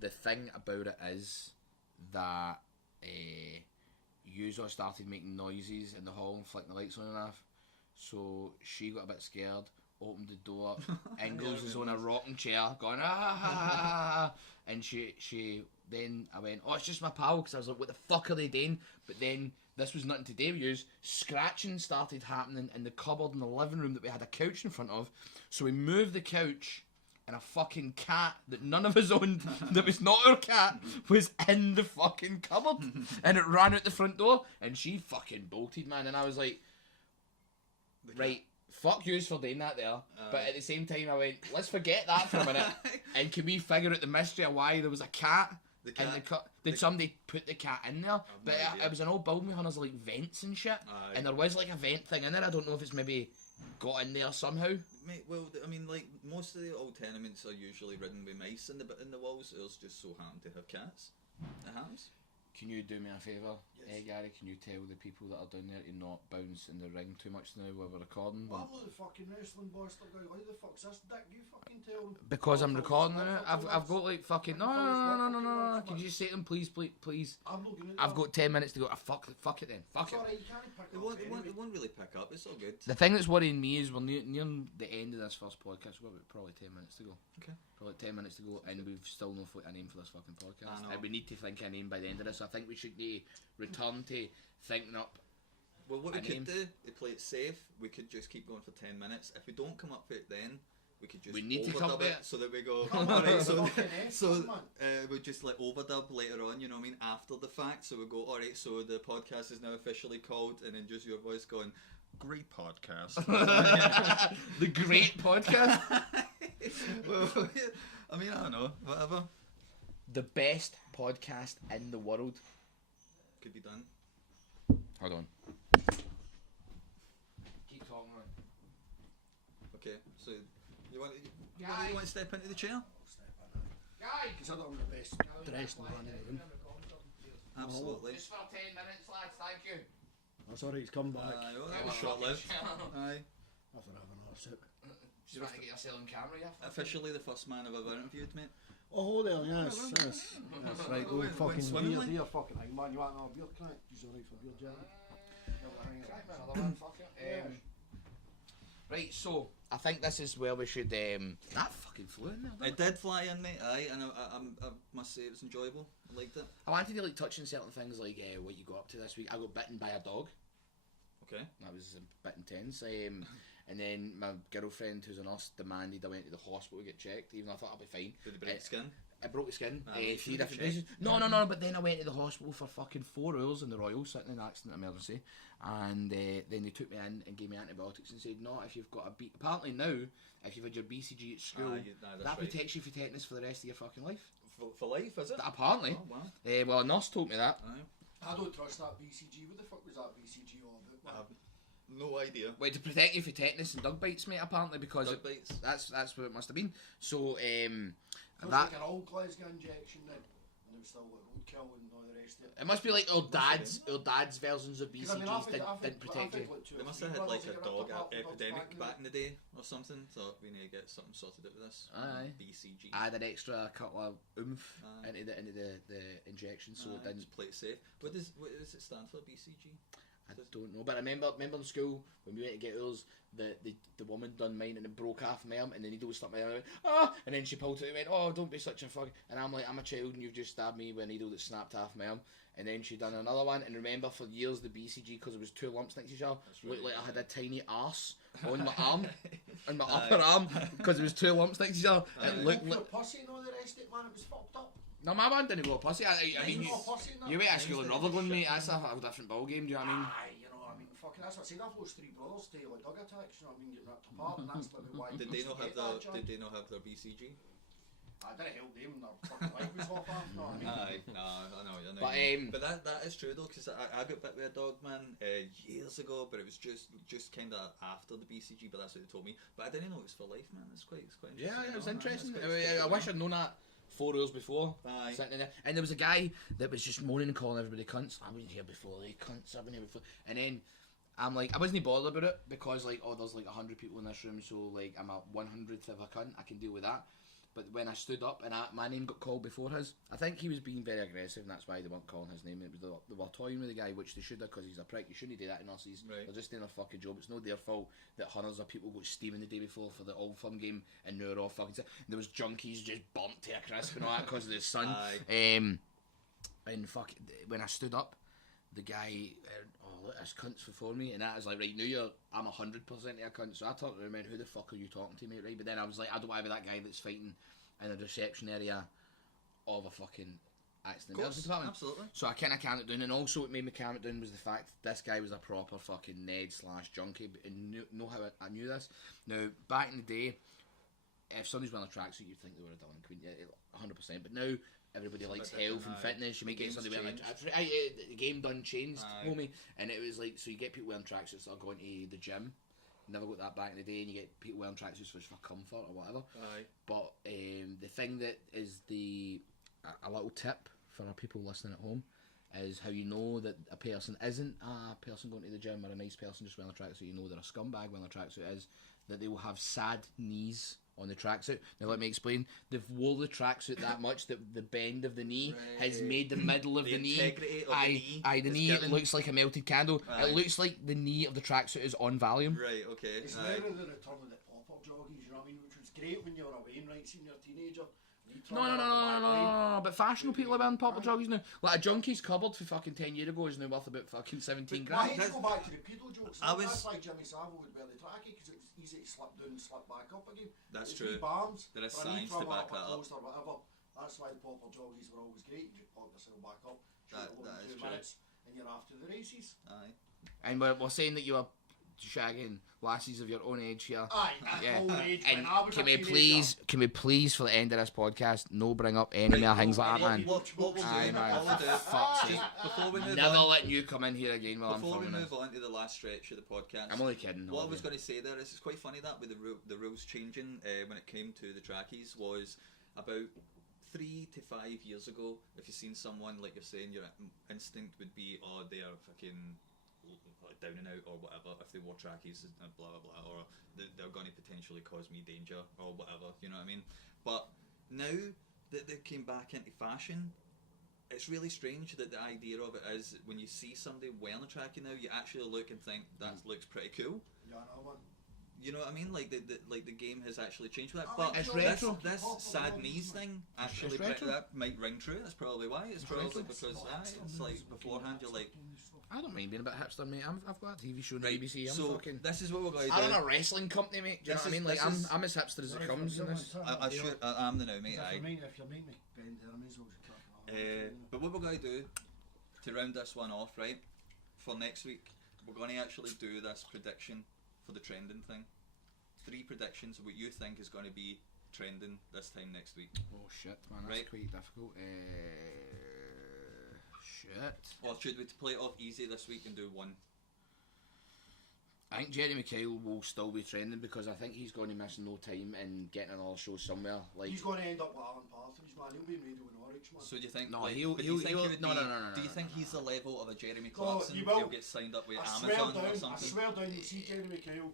the thing about it is that user started making noises in the hall and flicking the lights on and off. So she got a bit scared, opened the door. Ingalls is on a rocking chair, going and she then I went, oh, it's just my pal, because I was like, what the fuck are they doing? But then this was nothing to do with you. Scratching started happening in the cupboard in the living room that we had a couch in front of. So we moved the couch, and a fucking cat that none of us owned, that was not our cat, was in the fucking cupboard. And it ran out the front door, and she fucking bolted, man. And I was like, right, fuck yous for doing that there. But at the same time, I went, let's forget that for a minute. And can we figure out the mystery of why there was a cat? In the did somebody put the cat in there? But it was an old building with there's like vents and shit. Aye. And there was like a vent thing in there. I don't know if it's maybe got in there somehow. Mate, well, I mean, like most of the old tenements are usually ridden with mice in the walls. Those just so happen to have cats. It happens. Can you do me a favour? Yes. Gary, can you tell the people that are down there to not bounce in the ring too much now while we're recording? Well, I'm not the fucking wrestling bastard guy. Who the fuck's this dick? You fucking tell him. Because I'm I'll recording fucking it. fucking I've got like fucking no. Can you just say to him, please? I'm not gonna. I've got 10 minutes to go. Fuck it then. Fuck it. Sorry, you can't pick It up. won't, Anyway. it won't really pick up. It's all good. The thing that's worrying me is we're nearing the end of this first podcast. We've got probably 10 minutes to go. Okay. Probably 10 minutes to go, and we've still not got a name for this fucking podcast. I know. And we need to think of a name by the end of this. I think we should return to thinking up. Well, what A we name. could do, to play it safe, we could just keep going for 10 minutes. If we don't come up with it then, we could just We need to come overdub to it it. so that we go, Come on, alright, so, fucking so come on. we just like overdub later on, you know what I mean, after the fact. So we go, alright, so the podcast is now officially called, and then just your voice going, great podcast. The great podcast. Well, I mean, I don't know, whatever. The best podcast in the world. Could be done. Hold on. Keep talking, man. Okay, so you want Guy. to step into the chair? Guys! Because I don't want the best dressed man in the room. Absolutely. Just for 10 minutes, lads, thank you. That's alright, he's come back. Well, that was short-lived. Aye. After having another sip. Just trying to get yourself on camera, yeah. Officially the first man I've ever interviewed, mate. Oh, there, yes, yes. That's right, go Went fucking swimmingly. beer fucking thing, man. You want another beer, can't you? He's alright for beer, Jerry. Right, so I think this is where we should. That fucking flew in there. It did fly in, mate. Aye, and I must say it was enjoyable. I liked it. I wanted to like touch on certain things like what you got up to this week. I got bitten by a dog. Okay. That was a bit intense. And then my girlfriend, who's a nurse, demanded I went to the hospital to get checked, even though I thought I'd be fine. Did they break the skin? I broke the skin. Ah, you 3 should've different checked. places. No. But then I went to the hospital for fucking 4 hours in the Royal, sitting in accident emergency. And then they took me in and gave me antibiotics and said, no, if you've got apparently now, if you've had your BCG at school, that's that right. protects you for tetanus for the rest of your fucking life. For life, is it? Apparently. Oh, wow. Well, a nurse told me that. Aye. I don't trust that BCG. What the fuck was that BCG all about, I man? have no idea. Well, to protect you for tetanus and dog bites, mate, apparently, because Dog bites. that's what it must have been. So, So it's that... like an old Glasgow injection then, and it was still like roadkill and all the rest of it. It must be like our dad's versions of 'Cause I mean, BCGs didn't protect you. like two They or must three have had like brothers a that got dog ripped apart with dogs epidemic in back in the day or something. So we need to get something sorted out with this. Aye. BCG. Add an extra couple of oomph Aye. into the injection, so it didn't. Just play it safe. What does it stand for? BCG. I don't know, but I remember in school when we went to get ours, the woman done mine and it broke half my arm, and the needle was stuck in my arm. I went, ah! And then she pulled it and went, oh, don't be such a fuck. And I'm like, I'm a child and you've just stabbed me with a needle that snapped half my arm. And then she done another one, and remember for years the BCG, because it was 2 lumps next to each other, looked like I had a tiny arse on my arm, on my upper arm, because it was 2 lumps next to each other. It looked like. pussy and all the rest of it, man. It was fucked up. No, my man didn't go pussy. I mean, pussy in that. you went to school in Rutherglen, mate. That's a whole different ball game. Do you know what I mean? Aye, you know, I mean, fucking, that's what I said. I've lost 3 brothers to like dog attacks. You know what I mean? Getting ripped apart, and that's like why. Did they not have their BCG? I didn't help them. Their fucking leg was off. You know what I mean? Aye, no, I know. But, But that is true though, because I got bit with a dog, man, years ago. But it was just kind of after the BCG. But that's what they told me. But I didn't know it was for life, man. It's quite interesting. Yeah, it was to know, man. interesting. It's quite I wish I'd known that 4 hours before. Aye. Sitting in there. And there was a guy that was just moaning and calling everybody cunts. I wasn't here before, they cunts. I've been here before. And then I'm like, I wasn't bothered about it because like, oh, there's like 100 people in this room, so like I'm a 100th of a cunt. I can deal with that. But when I stood up and my name got called before his, I think he was being very aggressive, and that's why they weren't calling his name. It was they were toying with the guy, which they should have, because he's a prick. You shouldn't do that to nurses. Right. They're just doing their fucking job. It's not their fault that hundreds of people got steaming the day before for the Old Firm game, and now they're all fucking sick. There was junkies just burnt to a crisp and all that because of the sun. Aye. And fuck, when I stood up, the guy, look, there's cunts before me, and that was like, right, now I'm 100% a cunt. So I talked to him, who the fuck are you talking to, mate, right? But then I was like, I don't want to be that guy that's fighting in a reception area of a fucking accident emergency department. Absolutely. So I kind of calmed it down, and also what made me calm it down was the fact this guy was a proper fucking Ned/junkie, and know how I knew this. Now, back in the day, if somebody's wearing a tracksuit, you'd think they were a delinquent, yeah, 100%. But now everybody likes health and fitness. You might get somebody wearing a tracksuit. The game done changed, homie, and it was like, so you get people wearing tracksuits that are going to the gym. Never got that back in the day, and you get people wearing tracksuits for comfort or whatever. Aye. But the thing that is a little tip for our people listening at home is how you know that a person isn't a person going to the gym or a nice person just wearing a tracksuit. You know they're a scumbag wearing a tracksuit is that they will have sad knees on the tracksuit. Now let me explain. They've wore the tracksuit that much that the bend of the knee has made the middle of the knee. Integrity of the knee. The knee given. looks like a melted candle. It looks like the knee of the tracksuit is on Valium. Right, okay. It's now the return of the pop-up joggies, you know what I mean? Which was great when you were away and right, seeing your teenager. No. But fashionable people are wearing pop-up joggies now. Like a junkie's cupboard for fucking 10 years ago is now worth about fucking 17 Why grand. did you go back to the pedo jokes? That's like Jimmy Savile would wear the trackie because it was easy to slip down and slip back up again. That's it's true. Barms, there is science to back that up. Or whatever. That's why the pop-up joggies were always great. You just pop yourself back up, that is 2 true. minutes, and you're after the races. Aye. And we're saying that you are shagging lassies of your own age here. Aye, Yeah. old age. And when I was can a we please for the end of this podcast no bring up any more things like that, man. What we'll do, Aye, man. what we'll do, Fuck's sake. before we move Never on, letting you come in here again while I'm before we filming move this. on to the last stretch of the podcast, I'm only kidding. what I was going to say there is it's quite funny that with the rules changing when it came to the trackies was about 3 to 5 years ago. If you've seen someone like you're saying, your instinct would be, oh, they are fucking down and out or whatever if they wore trackies and blah blah blah, or they're going to potentially cause me danger or whatever, you know what I mean? But now that they came back into fashion, it's really strange that the idea of it is when you see somebody wearing a trackie now, you actually look and think that looks pretty cool. Yeah, I know, man. You know what I mean? Like the game has actually changed with that. Oh, But it's this, retro. this sad knees thing actually retro. that might ring true. That's probably why. It's probably retro. because it's like beforehand you're like, I don't mind being a bit hipster, mate. I've got a TV show on right. BBC. I'm So fucking. this is what we're going to I do. run a wrestling company, mate. Do you know what I mean? Like I'm as hipster as it comes in this. I am the now, mate. Aye. If you make me bend Hermes, I'll just cut But what we're going to do to round this one off, right? For next week, we're going to actually do this prediction for the trending thing. 3 predictions of what you think is going to be trending this time next week. Oh shit, man, that's Right. quite difficult. Shit. Or should we play it off easy this week and do one? I think Jerry McHale will still be trending because I think he's going to miss no time in getting another show somewhere. Like He's going to end up with Alan Partridge, man. He'll be in radio with Norwich, man. So do you think? No, like, he'll- but do you he'll- think he he'll- would no, be- no, no, no, Do you no, think no. he's the level of a Jeremy No, Clarkson? you will. He'll get signed up with I Amazon or something. swear down, you see Jerry McHale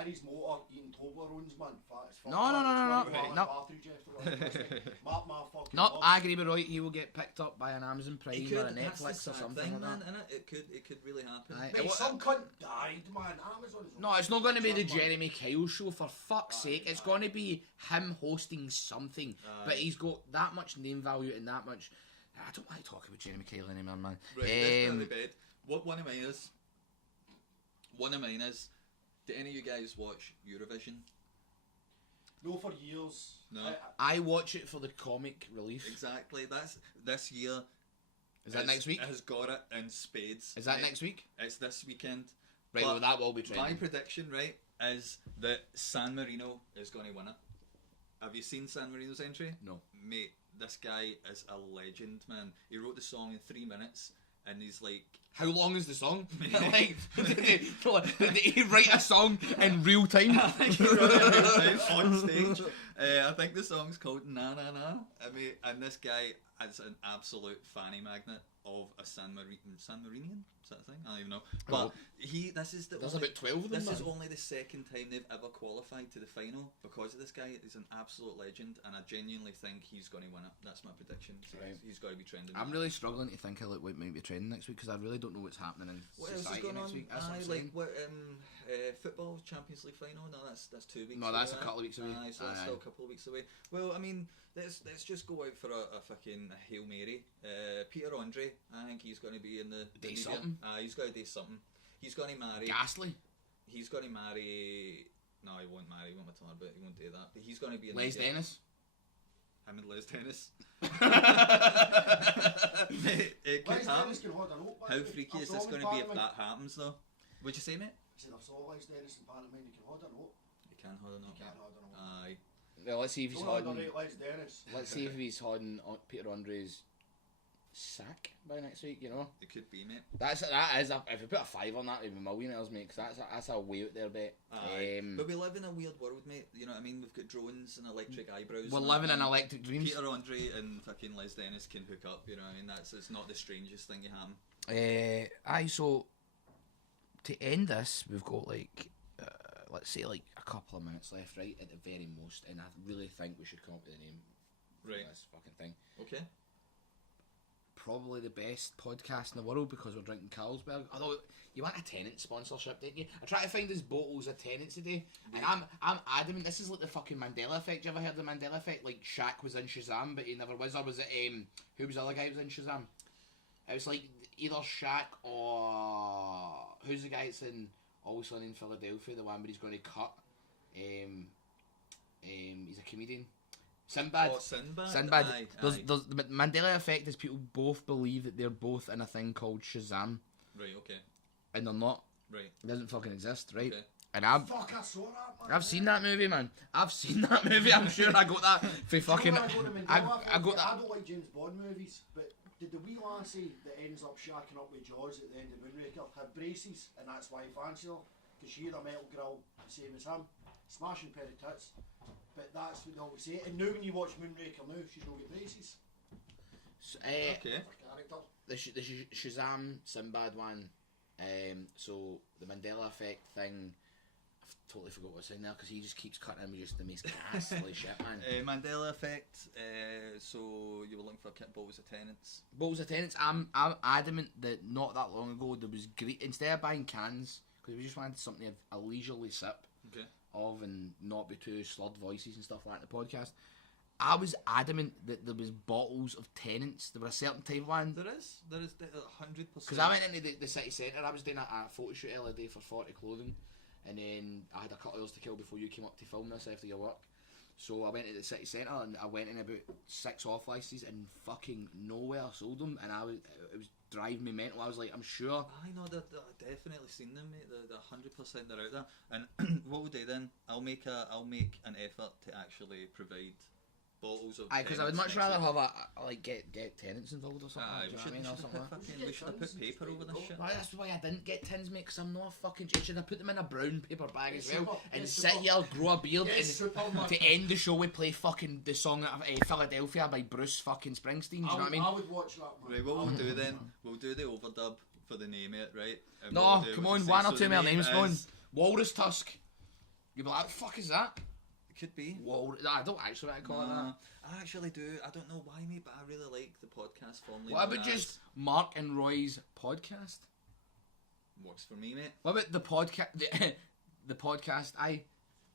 in his motor eating Toblerones, man. Fat as fuck. No, no, no, no, no, Right. no. Partridge after Mark my fucking Nope, words. I agree with Roy. He will get picked up by an Amazon Prime He or a could. That's the Netflix or sad something thing, like man. that. Innit? It could really happen. Aye. Mate, some cunt died, man. Amazon is No, it's not going to be the Man. Jeremy Kyle show, for fuck's sake. It's going to be him hosting something. But he's got that much name value and that much. I don't like talking about Jeremy Kyle anymore, man. Right, let's put it to bed. What one of mine is? Do any of you guys watch Eurovision? No, for years. No. I watch it for the comic relief. Exactly. That's this year. Is that next week? Has got it in spades. Is that right? next week? It's this weekend. Right, But well, that will be my trending. prediction, right, is that San Marino is going to win it. Have you seen San Marino's entry? No. Mate, this guy is a legend, man. He wrote the song in 3 minutes, and he's like, How long is the song? Like, did he write a song in real time? I think he wrote it real time on stage. I think the song's called Na Na Na. I mean, and this guy is an absolute fanny magnet of a San Marinian. Is that a thing? I don't even know. But this is the There's only, about 12 of them, This is man. only the second time they've ever qualified to the final because of this guy. He's an absolute legend, and I genuinely think he's going to win it. That's my prediction. So Right. he's got to be trending. I'm really struggling to think of like what might be trending next week because I really don't know what's happening in What else is society going next on? week. That's what I'm Like saying. what? Football Champions League final? No, that's 2 weeks. No, away, that's a right? couple of weeks away. Aye, so that's Aye. still a couple of weeks away. Well, I mean, let's just go out for a fucking Hail Mary. Peter Andre, I think he's going to be in the Do media. something. He's got to do something. He's going to marry. Ghastly. He's going to marry. No, he won't marry. What am I talking about? He won't do that. But he's going to be in Les the media. Dennis. Him and Les Dennis. It could Les happen. Dennis can hold an oak, How by the way. freaky I is saw this him going in to be if Parliament. that happens, though? What'd you say, mate? I said, I saw Les Dennis in Pantomime. You can hold an oak. You can hold on. You can't hold an oak. Aye. Well, let's see if he's Don't holding. underrate Les Dennis. Let's see if he's holding Peter Andre's sack by next week, you know. It could be, mate. That is if we put a 5 on that, we'd be millionaires, mate. Because that's a way out there bet. But we live in a weird world, mate. You know what I mean? We've got drones and electric eyebrows. We're living in electric dreams. Peter Andre and fucking Les Dennis can hook up. You know what I mean? It's not the strangest thing to happen. So to end this, we've got like let's say like a couple of minutes left, right, at the very most, and I really think we should come up with a name for this fucking thing. Okay. Probably the best podcast in the world because we're drinking Carlsberg. Although you want a Tenant sponsorship, didn't you? I try to find his bottles of Tenant today, and I'm adamant this is like the fucking Mandela effect. You ever heard the Mandela effect? Like Shaq was in Shazam, but he never was. Or was it who was the other guy who was in Shazam? It was like either Shaq or who's the guy that's in Always Sunny in Philadelphia, the one where he's going to cut. He's a comedian. Sinbad. Oh, Sinbad. Aye. There's the Mandela effect is people both believe that they're both in a thing called Shazam. Right. Okay. And they're not. Right. It doesn't fucking exist, right? Okay. And I saw that, man. I've seen that movie, man. I've seen that movie. I'm sure I got that for fucking. I got that. I don't like James Bond movies, but did the wee lassie that ends up shacking up with Jaws at the end of Moonraker have braces, and that's why he fancied her? Because she had a metal grill, the same as him, smashing pair of tits. But that's what they always say. And now when you watch Moonraker now, she's not got braces. So, okay. The Shazam Sinbad one. So the Mandela effect thing. I've totally forgot what's in there because he just keeps cutting him with just the most ghastly shit, man. Mandela effect. So you were looking for bottles of Tenants. Bottles of Tenants. I'm adamant that not that long ago there was great. Instead of buying cans, because we just wanted something a leisurely sip. Okay. Of and not be too slurred voices and stuff like that in the podcast. I was adamant that there was bottles of Tenants. There were a certain type of one. There is 100%. Because I went into the city centre. I was doing a photo shoot earlier day for 40 Clothing, and then I had a couple of hours to kill before you came up to film this after your work. So I went to the city centre and I went in about 6 off licenses and fucking nowhere sold them, and it was driving me mental. I was like, I'm sure. I know they're definitely seen them, mate. They're 100% they're out there. And what we'll do then? I'll make an effort to actually provide bottles of. Aye, because I would much rather have get Tenants involved or something. We should have put paper over this shit. Well, that's why I didn't get tins, mate. Because I'm not a fucking. Should I put them in a brown paper bag as well and sit here, grow a beard, and to end the show we play fucking the song Philadelphia by Bruce fucking Springsteen. Do you know what I mean? I would watch that, man. Right, what we'll do then? We'll do the overdub for the name it, right? And no, come on, one or two more names, man. Walrus Tusk. You'd be like, what the fuck is that? It could be. I don't actually want to call it that. I actually do. I don't know why, mate, but I really like the podcast formerly. What about just Mark and Roy's podcast? Works for me, mate. What about the podcast? The podcast,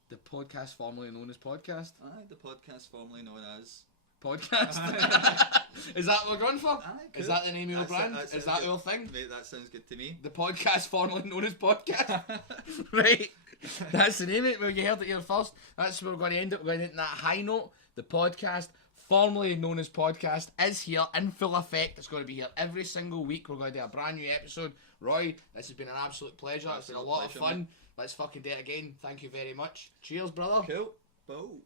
the podcast formerly known as podcast. The podcast formerly known as podcast. Is that what we're going for? Cool. Is that the name of your brand? Is that your thing? Mate, that sounds good to me. The podcast formerly known as podcast. Right. That's the name of it. Well, you heard it here first. That's where we're going to end it. We're going to end that high note. The podcast, formerly known as podcast, is here in full effect. It's going to be here every single week. We're going to do a brand new episode. Roy, this has been an absolute pleasure. It's been a lot of fun. Mate. Let's fucking do it again. Thank you very much. Cheers, brother. Cool. Boom.